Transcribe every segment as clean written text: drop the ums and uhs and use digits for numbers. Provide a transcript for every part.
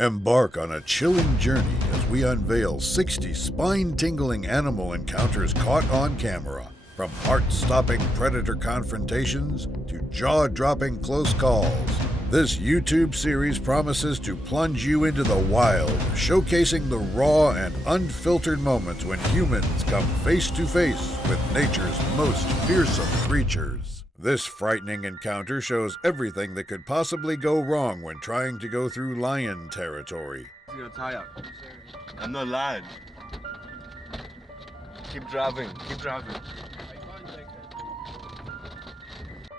Embark on a chilling journey as we unveil 60 spine-tingling animal encounters caught on camera. From heart-stopping predator confrontations to jaw-dropping close calls, this YouTube series promises to plunge you into the wild, showcasing the raw and unfiltered moments when humans come face to face with nature's most fearsome creatures. This frightening encounter shows everything that could possibly go wrong when trying to go through lion territory. You're tired. I'm not lying. Keep driving, keep driving.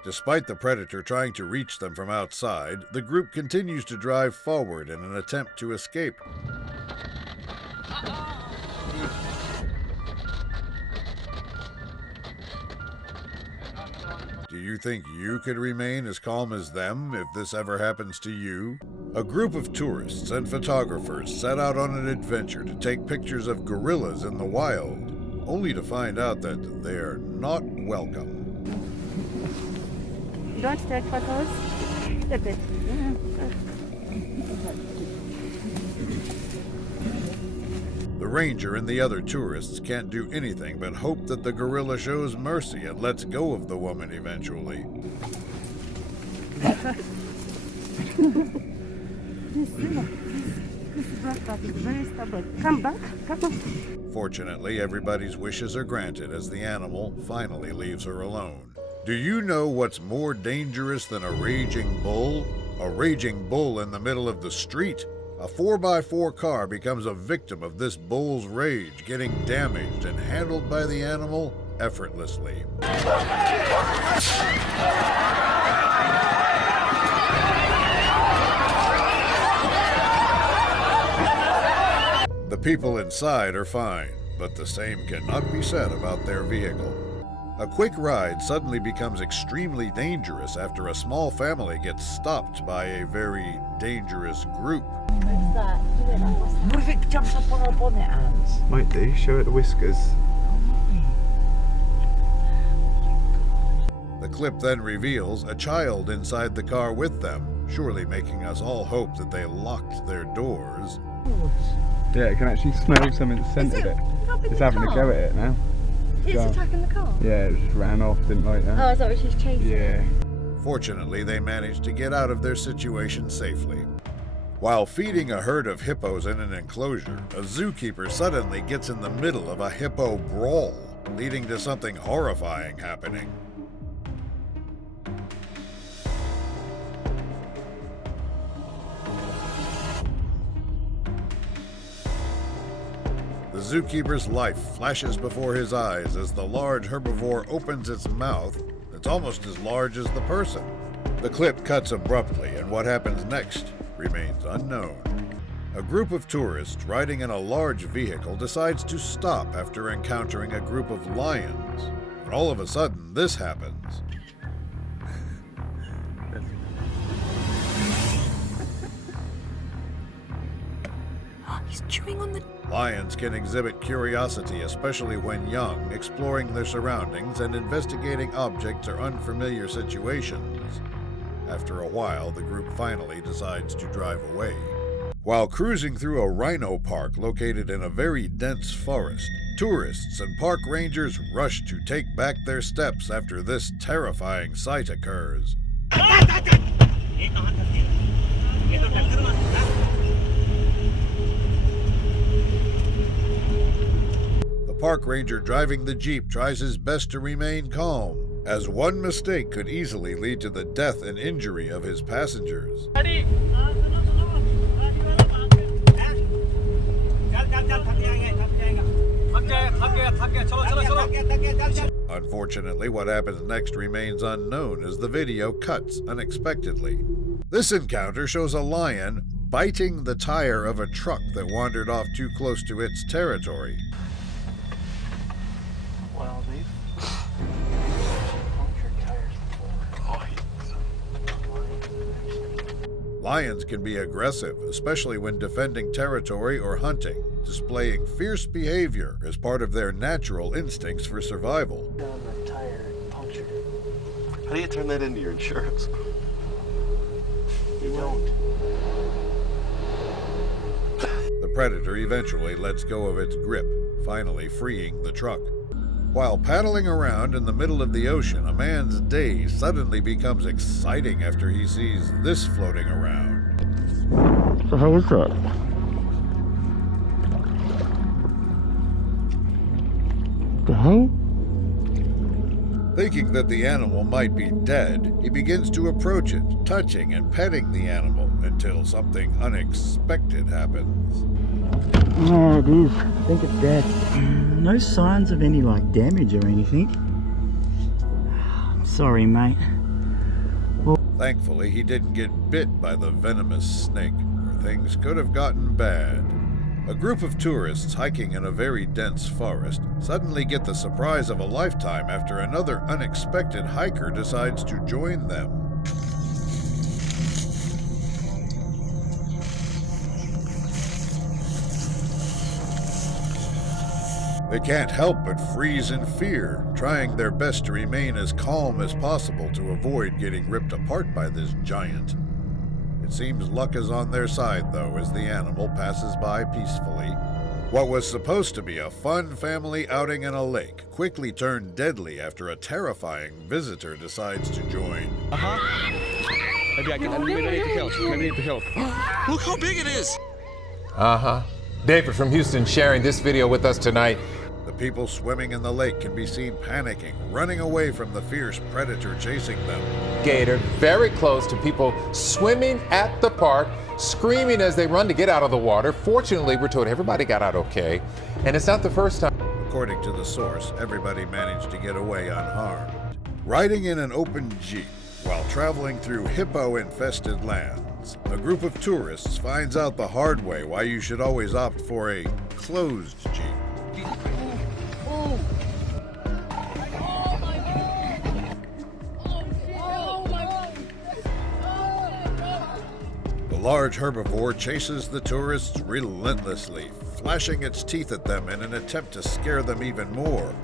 Despite the predator trying to reach them from outside, the group continues to drive forward in an attempt to escape. Do you think you could remain as calm as them if this ever happens to you? A group of tourists and photographers set out on an adventure to take pictures of gorillas in the wild, only to find out that they're not welcome. Don't take photos. Stop it. The ranger and the other tourists can't do anything but hope that the gorilla shows mercy and lets go of the woman eventually. This black dog is very stubborn. Come back. Come on. Fortunately, everybody's wishes are granted as the animal finally leaves her alone. Do you know what's more dangerous than a raging bull? A raging bull in the middle of the street. A 4x4 car becomes a victim of this bull's rage, getting damaged and handled by the animal effortlessly. The people inside are fine, but the same cannot be said about their vehicle. A quick ride suddenly becomes extremely dangerous after a small family gets stopped by a very dangerous group. What if it jumps up on our bonnet, Hans? Might do, show it the whiskers. The clip then reveals a child inside the car with them, surely making us all hope that they locked their doors. Yeah, it can actually smell something that scented it. It's having a go at it now. It's attacking the car? Yeah, it just ran off, didn't like that. Oh, I thought it was just chasing. Yeah. Fortunately, they managed to get out of their situation safely. While feeding a herd of hippos in an enclosure, a zookeeper suddenly gets in the middle of a hippo brawl, leading to something horrifying happening. The zookeeper's life flashes before his eyes as the large herbivore opens its mouth. It's almost as large as the person. The clip cuts abruptly, and what happens next remains unknown. A group of tourists riding in a large vehicle decides to stop after encountering a group of lions. And all of a sudden, this happens. He's chewing on the... Lions can exhibit curiosity, especially when young, exploring their surroundings and investigating objects or unfamiliar situations. After a while, the group finally decides to drive away. While cruising through a rhino park located in a very dense forest, tourists and park rangers rush to take back their steps after this terrifying sight occurs. The park ranger driving the Jeep tries his best to remain calm, as one mistake could easily lead to the death and injury of his passengers. Unfortunately, what happens next remains unknown as the video cuts unexpectedly. This encounter shows a lion biting the tire of a truck that wandered off too close to its territory. Well, they've Lions can be aggressive, especially when defending territory or hunting, displaying fierce behavior as part of their natural instincts for survival. the tire and punctured it. How do you turn that into your insurance? You don't. predator eventually lets go of its grip, finally freeing the truck. While paddling around in the middle of the ocean, a man's day suddenly becomes exciting after he sees this floating around. So how was that? The hell? Thinking that the animal might be dead, he begins to approach it, touching and petting the animal until something unexpected happens. Oh, it is. I think it's dead. No signs of any like damage or anything. I'm sorry, mate. Thankfully, he didn't get bit by the venomous snake, or things could have gotten bad. A group of tourists hiking in a very dense forest suddenly get the surprise of a lifetime after another unexpected hiker decides to join them. They can't help but freeze in fear, trying their best to remain as calm as possible to avoid getting ripped apart by this giant. It seems luck is on their side, though, as the animal passes by peacefully. What was supposed to be a fun family outing in a lake quickly turned deadly after a terrifying visitor decides to join. Maybe I need to help. Maybe I need to help. Look how big it is! David from Houston sharing this video with us tonight. The people swimming in the lake can be seen panicking, running away from the fierce predator chasing them. Gator very close to people swimming at the park, screaming as they run to get out of the water. Fortunately, we're told everybody got out okay, and it's not the first time. According to the source, everybody managed to get away unharmed. Riding in an open Jeep while traveling through hippo-infested lands, a group of tourists finds out the hard way why you should always opt for a closed Jeep. The large herbivore chases the tourists relentlessly, flashing its teeth at them in an attempt to scare them even more.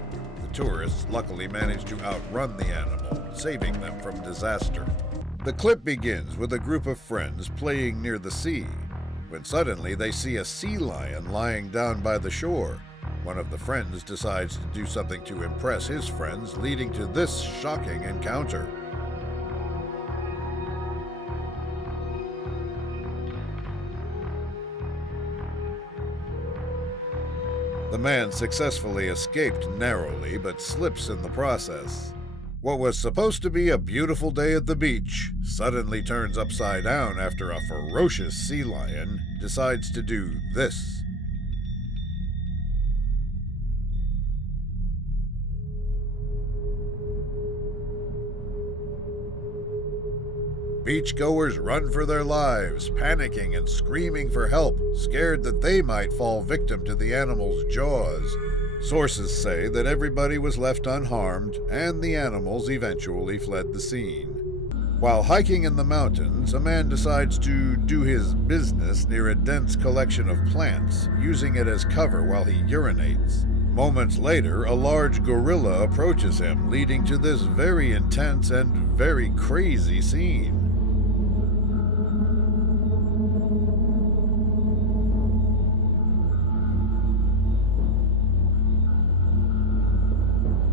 The tourists luckily manage to outrun the animal, saving them from disaster. The clip begins with a group of friends playing near the sea, when suddenly they see a sea lion lying down by the shore. One of the friends decides to do something to impress his friends, leading to this shocking encounter. The man successfully escaped narrowly, but slips in the process. What was supposed to be a beautiful day at the beach suddenly turns upside down after a ferocious sea lion decides to do this. Beachgoers run for their lives, panicking and screaming for help, scared that they might fall victim to the animal's jaws. Sources say that everybody was left unharmed, and the animals eventually fled the scene. While hiking in the mountains, a man decides to do his business near a dense collection of plants, using it as cover while he urinates. Moments later, a large gorilla approaches him, leading to this very intense and very crazy scene.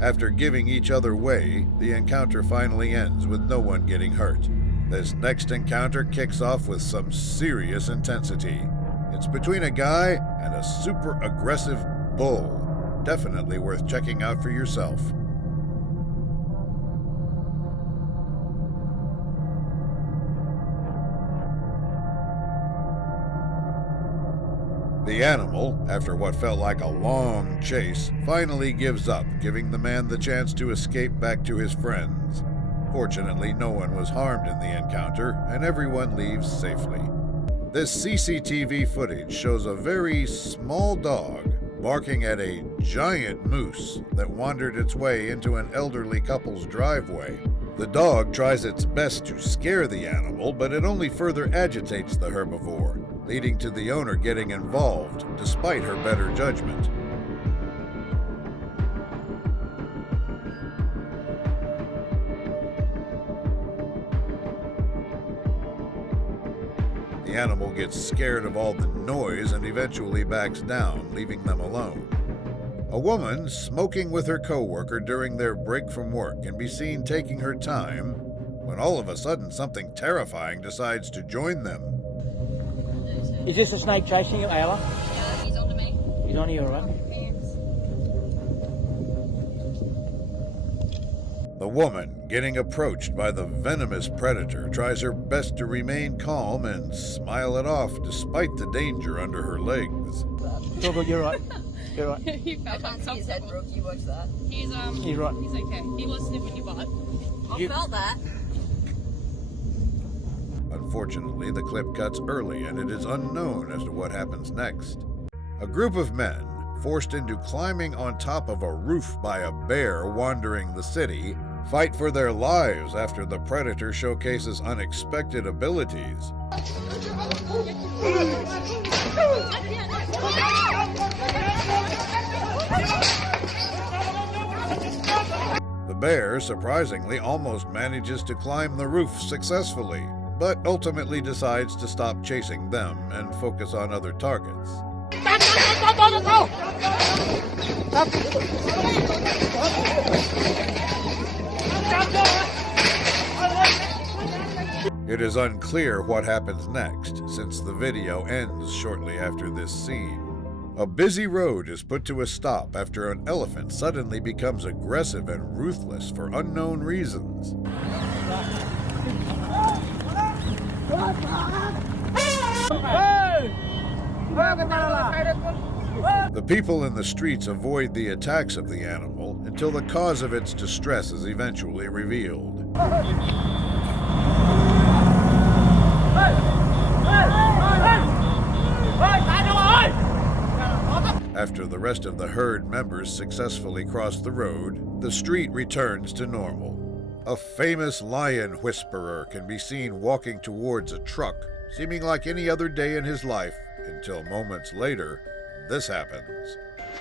After giving each other way, the encounter finally ends with no one getting hurt. This next encounter kicks off with some serious intensity. It's between a guy and a super aggressive bull. Definitely worth checking out for yourself. The animal, after what felt like a long chase, finally gives up, giving the man the chance to escape back to his friends. Fortunately, no one was harmed in the encounter, and everyone leaves safely. This CCTV footage shows a very small dog barking at a giant moose that wandered its way into an elderly couple's driveway. The dog tries its best to scare the animal, but it only further agitates the herbivore, leading to the owner getting involved, despite her better judgment. The animal gets scared of all the noise and eventually backs down, leaving them alone. A woman smoking with her coworker during their break from work can be seen taking her time when all of a sudden something terrifying decides to join them. Is this a snake chasing you, Ayla? Yeah, he's onto me. He's on you, alright? The woman, getting approached by the venomous predator, tries her best to remain calm and smile it off despite the danger under her legs. It's all good, you're right. You're right. I can't see his head, Brooke. You watch that. He's right. He's okay. He was sniffing your butt. I felt that. Unfortunately, the clip cuts early and it is unknown as to what happens next. A group of men, forced into climbing on top of a roof by a bear wandering the city, fight for their lives after the predator showcases unexpected abilities. The bear, surprisingly, almost manages to climb the roof successfully, but ultimately decides to stop chasing them and focus on other targets. It is unclear what happens next, since the video ends shortly after this scene. A busy road is put to a stop after an elephant suddenly becomes aggressive and ruthless for unknown reasons. The people in the streets avoid the attacks of the animal until the cause of its distress is eventually revealed. After the rest of the herd members successfully cross the road, the street returns to normal. A famous lion whisperer can be seen walking towards a truck, seeming like any other day in his life, until moments later, this happens.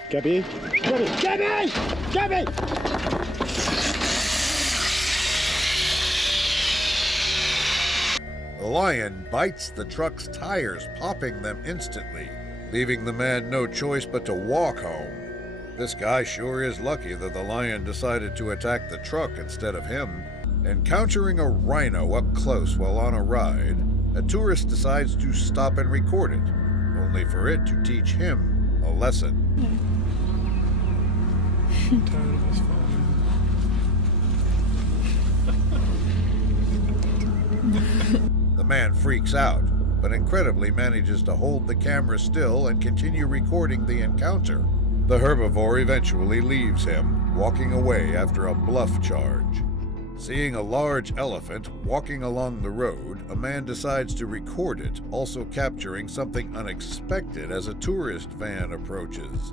Gabby! Gabby! Gabby! Gabby! The lion bites the truck's tires, popping them instantly, leaving the man no choice but to walk home. This guy sure is lucky that the lion decided to attack the truck instead of him. Encountering a rhino up close while on a ride, a tourist decides to stop and record it, only for it to teach him a lesson. The man freaks out, but incredibly manages to hold the camera still and continue recording the encounter. The herbivore eventually leaves him, walking away after a bluff charge. Seeing a large elephant walking along the road, a man decides to record it, also capturing something unexpected as a tourist van approaches.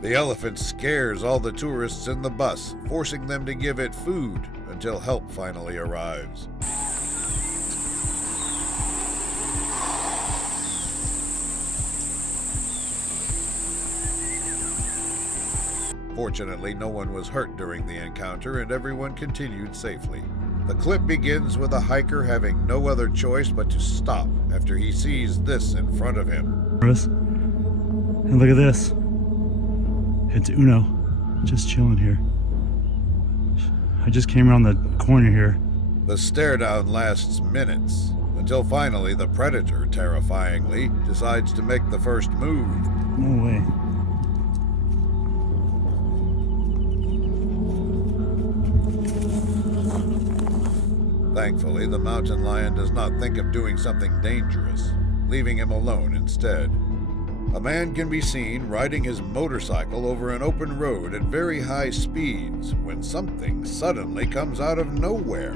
The elephant scares all the tourists in the bus, forcing them to give it food until help finally arrives. Fortunately, no one was hurt during the encounter and everyone continued safely. The clip begins with a hiker having no other choice but to stop after he sees this in front of him. And look at this. It's Uno, just chilling here. I just came around the corner here. The stare down lasts minutes, until finally the predator, terrifyingly, decides to make the first move. No way. Thankfully, the mountain lion does not think of doing something dangerous, leaving him alone instead. A man can be seen riding his motorcycle over an open road at very high speeds when something suddenly comes out of nowhere.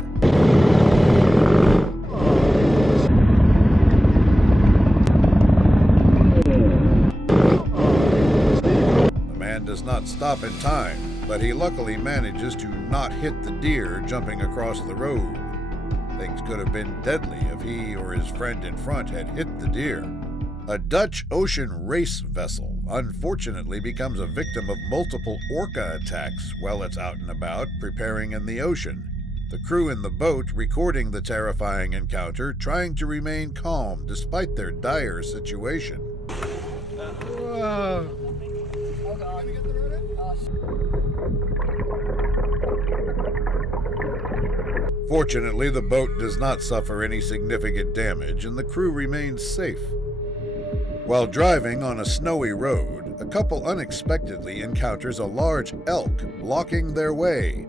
The man does not stop in time, but he luckily manages to not hit the deer jumping across the road. Things could have been deadly if he or his friend in front had hit the deer. A Dutch ocean race vessel unfortunately becomes a victim of multiple orca attacks while it's out and about preparing in the ocean. The crew in the boat recording the terrifying encounter, trying to remain calm despite their dire situation. Fortunately, the boat does not suffer any significant damage and the crew remains safe. While driving on a snowy road, a couple unexpectedly encounters a large elk blocking their way.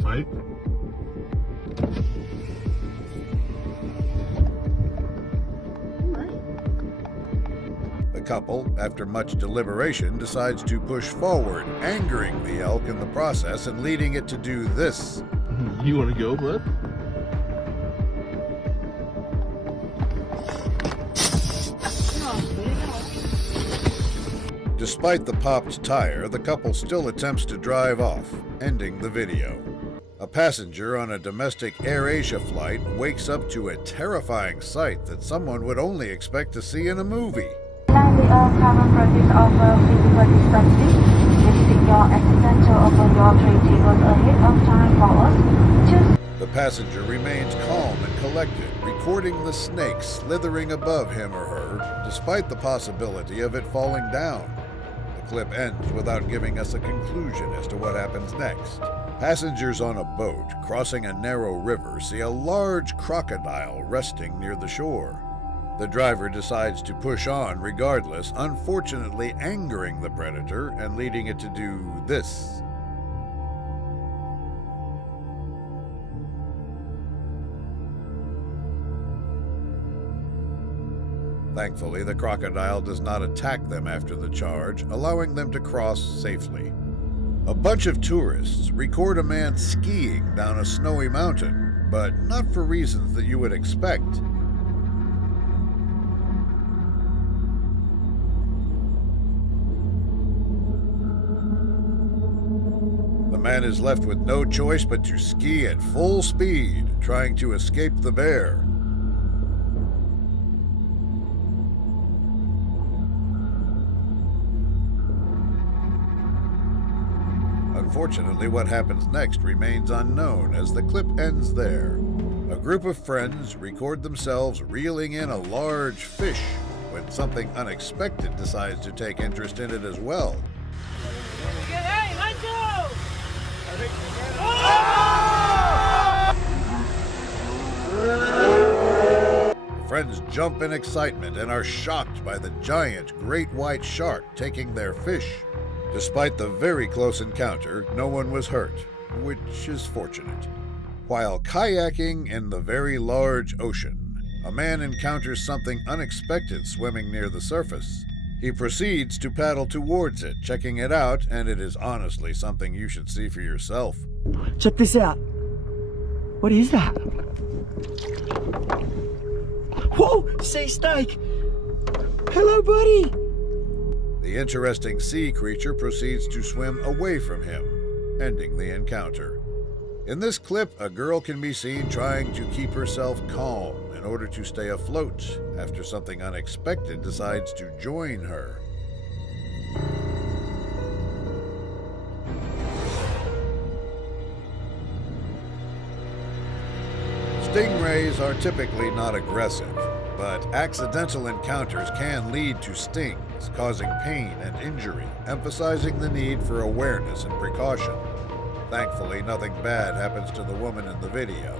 Fight? The couple, after much deliberation, decides to push forward, angering the elk in the process and leading it to do this. You want to go, bud? Despite the popped tire, the couple still attempts to drive off, ending the video. A passenger on a domestic AirAsia flight wakes up to a terrifying sight that someone would only expect to see in a movie. Kindly cover practice of physical distancing. Visiting your accidental open your tray tables ahead of time for us. The passenger remains calm and collected, recording the snake slithering above him or her, despite the possibility of it falling down. The clip ends without giving us a conclusion as to what happens next. Passengers on a boat crossing a narrow river see a large crocodile resting near the shore. The driver decides to push on regardless, unfortunately angering the predator and leading it to do this. Thankfully, the crocodile does not attack them after the charge, allowing them to cross safely. A bunch of tourists record a man skiing down a snowy mountain, but not for reasons that you would expect. The man is left with no choice but to ski at full speed, trying to escape the bear. Unfortunately, what happens next remains unknown as the clip ends there. A group of friends record themselves reeling in a large fish when something unexpected decides to take interest in it as well. Friends jump in excitement and are shocked by the giant great white shark taking their fish. Despite the very close encounter, no one was hurt, which is fortunate. While kayaking in the very large ocean, a man encounters something unexpected swimming near the surface. He proceeds to paddle towards it, checking it out, and it is honestly something you should see for yourself. Check this out. What is that? Whoa! Sea snake! Hello, buddy! The interesting sea creature proceeds to swim away from him, ending the encounter. In this clip, a girl can be seen trying to keep herself calm in order to stay afloat after something unexpected decides to join her. Stingrays are typically not aggressive, but accidental encounters can lead to stings, causing pain and injury, emphasizing the need for awareness and precaution. Thankfully, nothing bad happens to the woman in the video.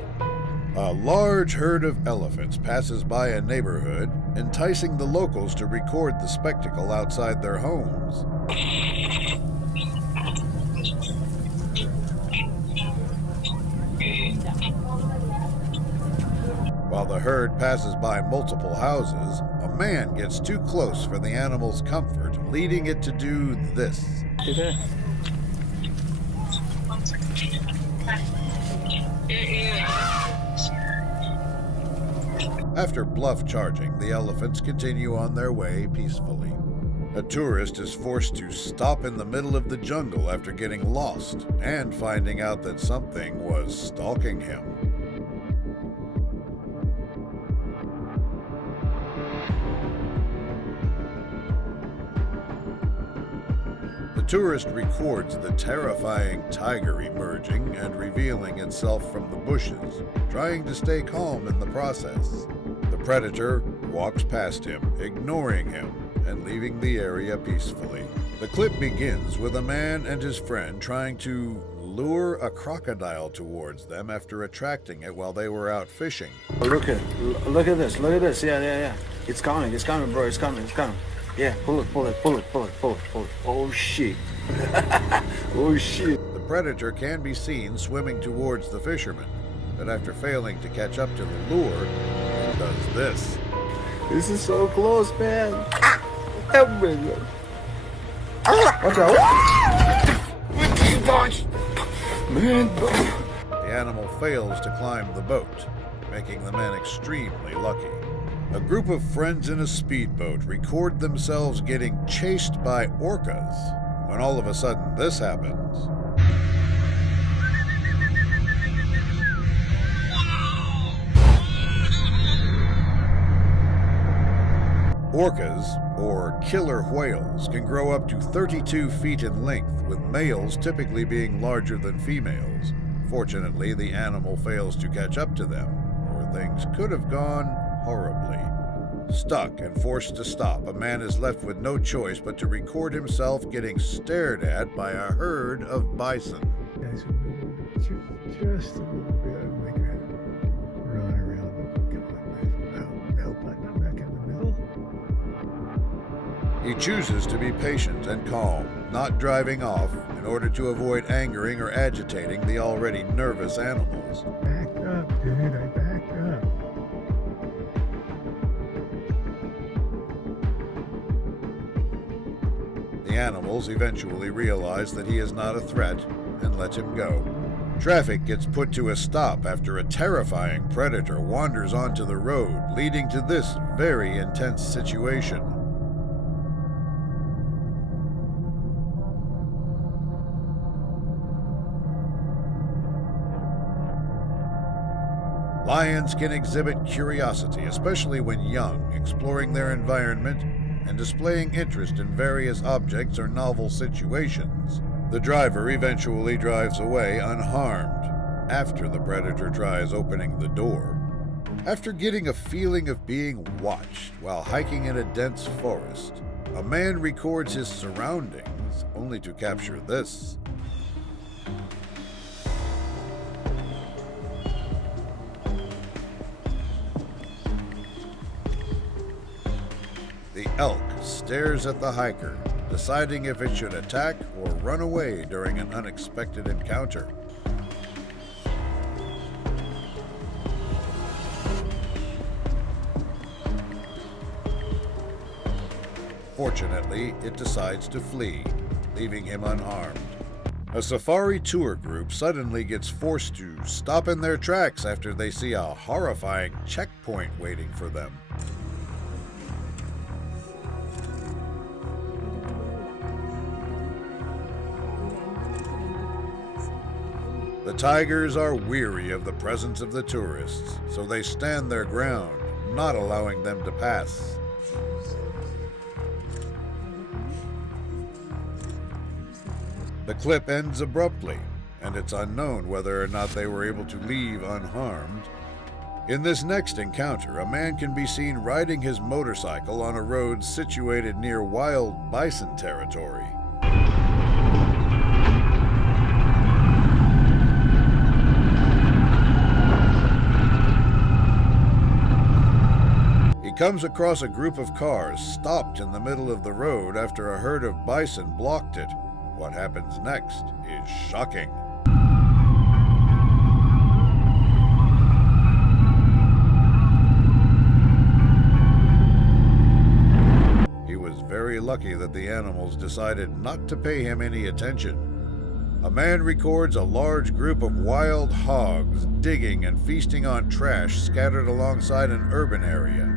A large herd of elephants passes by a neighborhood, enticing the locals to record the spectacle outside their homes. While the herd passes by multiple houses, a man gets too close for the animal's comfort, leading it to do this. After bluff charging, the elephants continue on their way peacefully. A tourist is forced to stop in the middle of the jungle after getting lost and finding out that something was stalking him. tourist records the terrifying tiger emerging and revealing itself from the bushes, trying to stay calm in the process. The predator walks past him, ignoring him, and leaving the area peacefully. The clip begins with a man and his friend trying to lure a crocodile towards them after attracting it while they were out fishing. Look at this. Yeah. It's coming, bro. It's coming. Yeah, pull it. Oh shit. Oh shit. The predator can be seen swimming towards the fisherman, but after failing to catch up to the lure, it does this. This is so close, man. Help me. Watch out. Man. The animal fails to climb the boat, making the men extremely lucky. A group of friends in a speedboat record themselves getting chased by orcas when all of a sudden this happens. Orcas, or killer whales, can grow up to 32 feet in length, with males typically being larger than females. Fortunately, the animal fails to catch up to them, or things could have gone horribly. Stuck and forced to stop, a man is left with no choice but to record himself getting stared at by a herd of bison. Guys, just a little bit of like a run around. Come on, help back in the middle. He chooses to be patient and calm, not driving off in order to avoid angering or agitating the already nervous animals. Back up, dude. I backed up. The animals eventually realize that he is not a threat and let him go. Traffic gets put to a stop after a terrifying predator wanders onto the road, leading to this very intense situation. Lions can exhibit curiosity, especially when young, exploring their environment and displaying interest in various objects or novel situations. The driver eventually drives away unharmed after the predator tries opening the door. After getting a feeling of being watched while hiking in a dense forest, a man records his surroundings only to capture this. The elk stares at the hiker, deciding if it should attack or run away during an unexpected encounter. Fortunately, it decides to flee, leaving him unharmed. A safari tour group suddenly gets forced to stop in their tracks after they see a horrifying checkpoint waiting for them. The tigers are weary of the presence of the tourists, so they stand their ground, not allowing them to pass. The clip ends abruptly, and it's unknown whether or not they were able to leave unharmed. In this next encounter, a man can be seen riding his motorcycle on a road situated near wild bison territory. He comes across a group of cars stopped in the middle of the road after a herd of bison blocked it. What happens next is shocking. He was very lucky that the animals decided not to pay him any attention. A man records a large group of wild hogs digging and feasting on trash scattered alongside an urban area.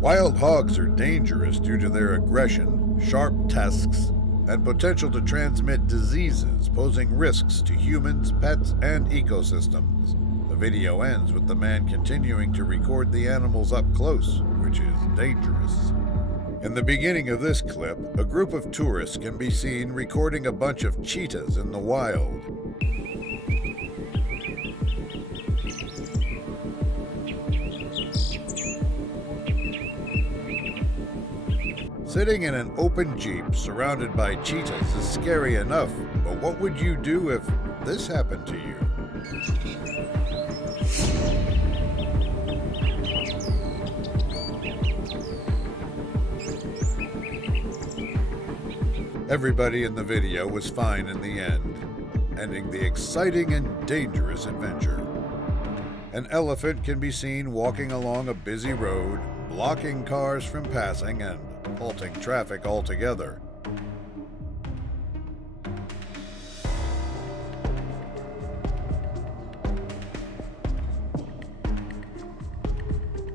Wild hogs are dangerous due to their aggression, sharp tusks, and potential to transmit diseases, posing risks to humans, pets, and ecosystems. The video ends with the man continuing to record the animals up close, which is dangerous. In the beginning of this clip, a group of tourists can be seen recording a bunch of cheetahs in the wild. Sitting in an open Jeep surrounded by cheetahs is scary enough, but what would you do if this happened to you? Everybody in the video was fine in the end, ending the exciting and dangerous adventure. An elephant can be seen walking along a busy road, blocking cars from passing and halting traffic altogether.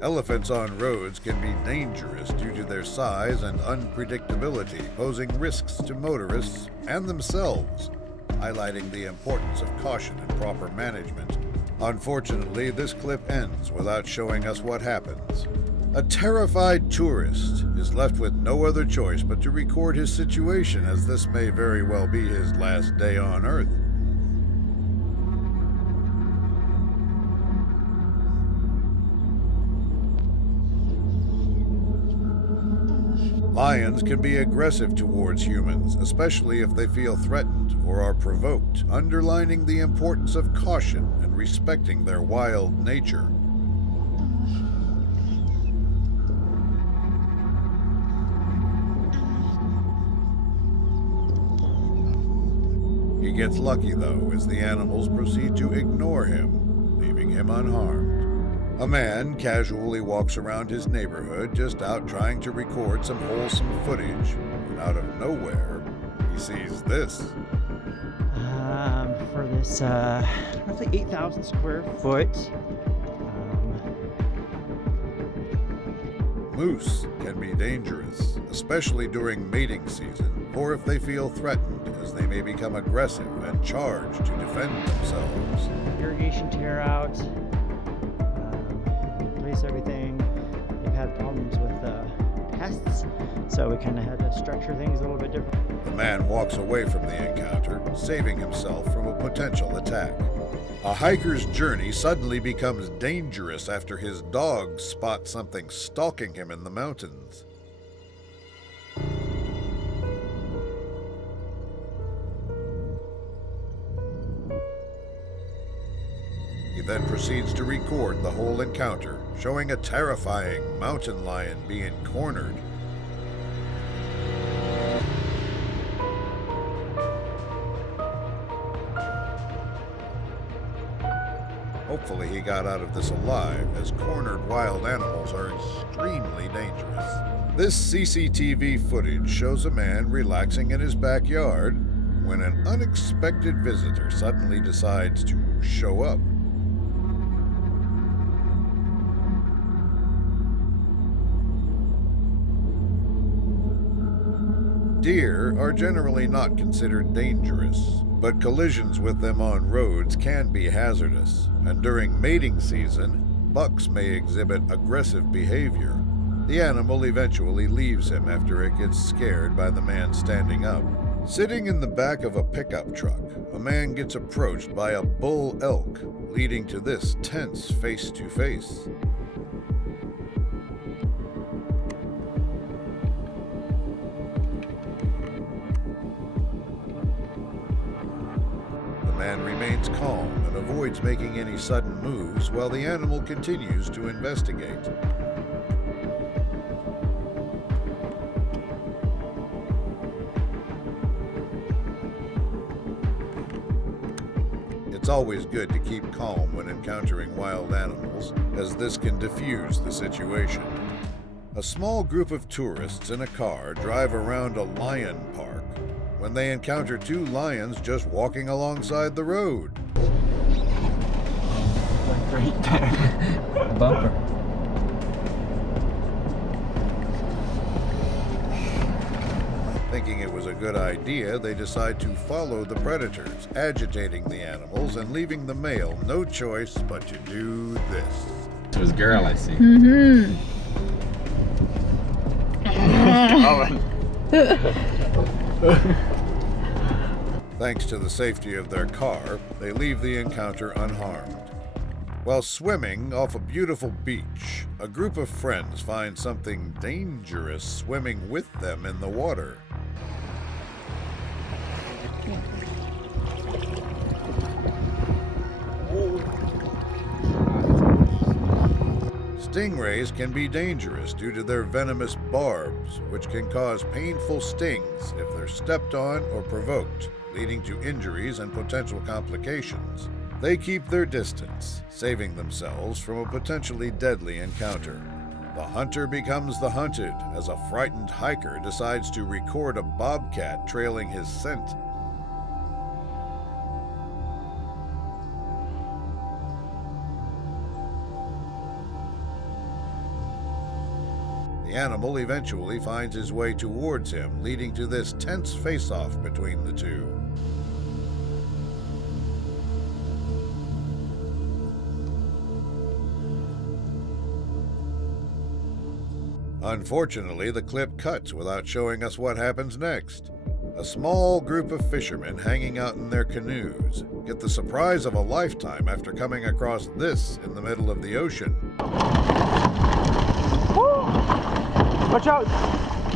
Elephants on roads can be dangerous due to their size and unpredictability, posing risks to motorists and themselves, highlighting the importance of caution and proper management. Unfortunately, this clip ends without showing us what happens. A terrified tourist is left with no other choice but to record his situation, as this may very well be his last day on Earth. Lions can be aggressive towards humans, especially if they feel threatened or are provoked, underlining the importance of caution and respecting their wild nature. He gets lucky, though, as the animals proceed to ignore him, leaving him unharmed. A man casually walks around his neighborhood, just out trying to record some wholesome footage, and out of nowhere, he sees this. For this roughly 8,000 square foot. Moose can be dangerous, especially during mating season, or if they feel threatened, as they may become aggressive and charge to defend themselves. Irrigation tear out, replace everything. They've had problems with pests, so we kind of had to structure things a little bit different. The man walks away from the encounter, saving himself from a potential attack. A hiker's journey suddenly becomes dangerous after his dog spots something stalking him in the mountains. He then proceeds to record the whole encounter, showing a terrifying mountain lion being cornered. Hopefully he got out of this alive, as cornered wild animals are extremely dangerous. This CCTV footage shows a man relaxing in his backyard when an unexpected visitor suddenly decides to show up. Deer are generally not considered dangerous, but collisions with them on roads can be hazardous, and during mating season, bucks may exhibit aggressive behavior. The animal eventually leaves him after it gets scared by the man standing up. Sitting in the back of a pickup truck, a man gets approached by a bull elk, leading to this tense face-to-face. The man remains calm and avoids making any sudden moves while the animal continues to investigate. It's always good to keep calm when encountering wild animals, as this can diffuse the situation. A small group of tourists in a car drive around a lion park when they encounter two lions just walking alongside the road. Right there. Bumper. Thinking it was a good idea, they decide to follow the predators, agitating the animals and leaving the male no choice but to do this. So it's girl, I see. Mm-hmm. Thanks to the safety of their car, they leave the encounter unharmed. While swimming off a beautiful beach, a group of friends find something dangerous swimming with them in the water. Stingrays can be dangerous due to their venomous barbs, which can cause painful stings if they're stepped on or provoked, leading to injuries and potential complications. They keep their distance, saving themselves from a potentially deadly encounter. The hunter becomes the hunted as a frightened hiker decides to record a bobcat trailing his scent. The animal eventually finds his way towards him, leading to this tense face-off between the two. Unfortunately, the clip cuts without showing us what happens next. A small group of fishermen hanging out in their canoes get the surprise of a lifetime after coming across this in the middle of the ocean. Watch out!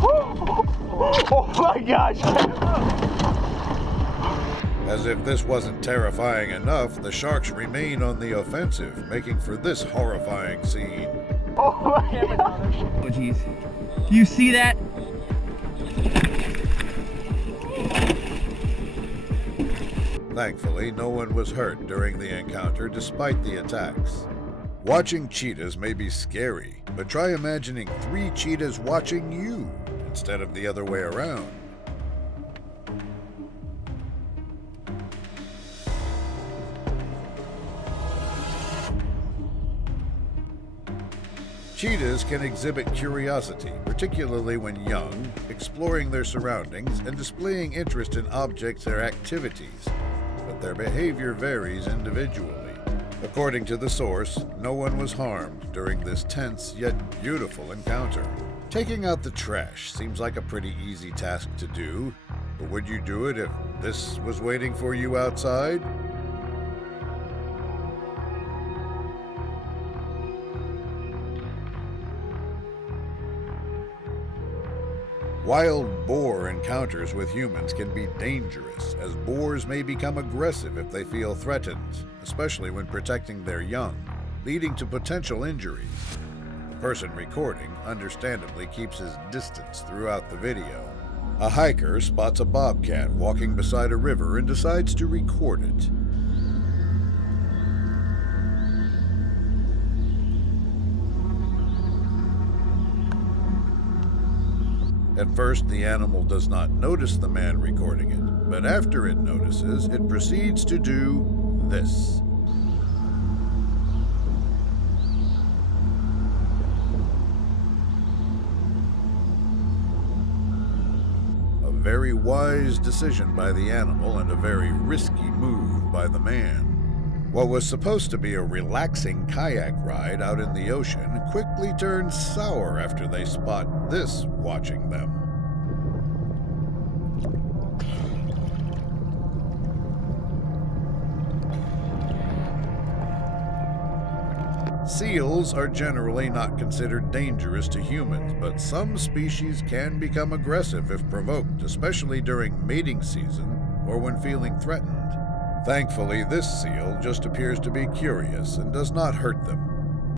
Oh my gosh! As if this wasn't terrifying enough, the sharks remain on the offensive, making for this horrifying scene. Oh my gosh! Oh jeez. Do you see that? Thankfully, no one was hurt during the encounter despite the attacks. Watching cheetahs may be scary, but try imagining 3 cheetahs watching you instead of the other way around. Cheetahs can exhibit curiosity, particularly when young, exploring their surroundings and displaying interest in objects or activities, but their behavior varies individually. According to the source, no one was harmed during this tense yet beautiful encounter. Taking out the trash seems like a pretty easy task to do, but would you do it if this was waiting for you outside? Wild boar encounters with humans can be dangerous, as boars may become aggressive if they feel threatened, especially when protecting their young, leading to potential injuries. The person recording understandably keeps his distance throughout the video. A hiker spots a bobcat walking beside a river and decides to record it. At first, the animal does not notice the man recording it, but after it notices, it proceeds to do this. A very wise decision by the animal and a very risky move by the man. What was supposed to be a relaxing kayak ride out in the ocean quickly turns sour after they spot this watching them. Seals are generally not considered dangerous to humans, but some species can become aggressive if provoked, especially during mating season or when feeling threatened. Thankfully, this seal just appears to be curious and does not hurt them,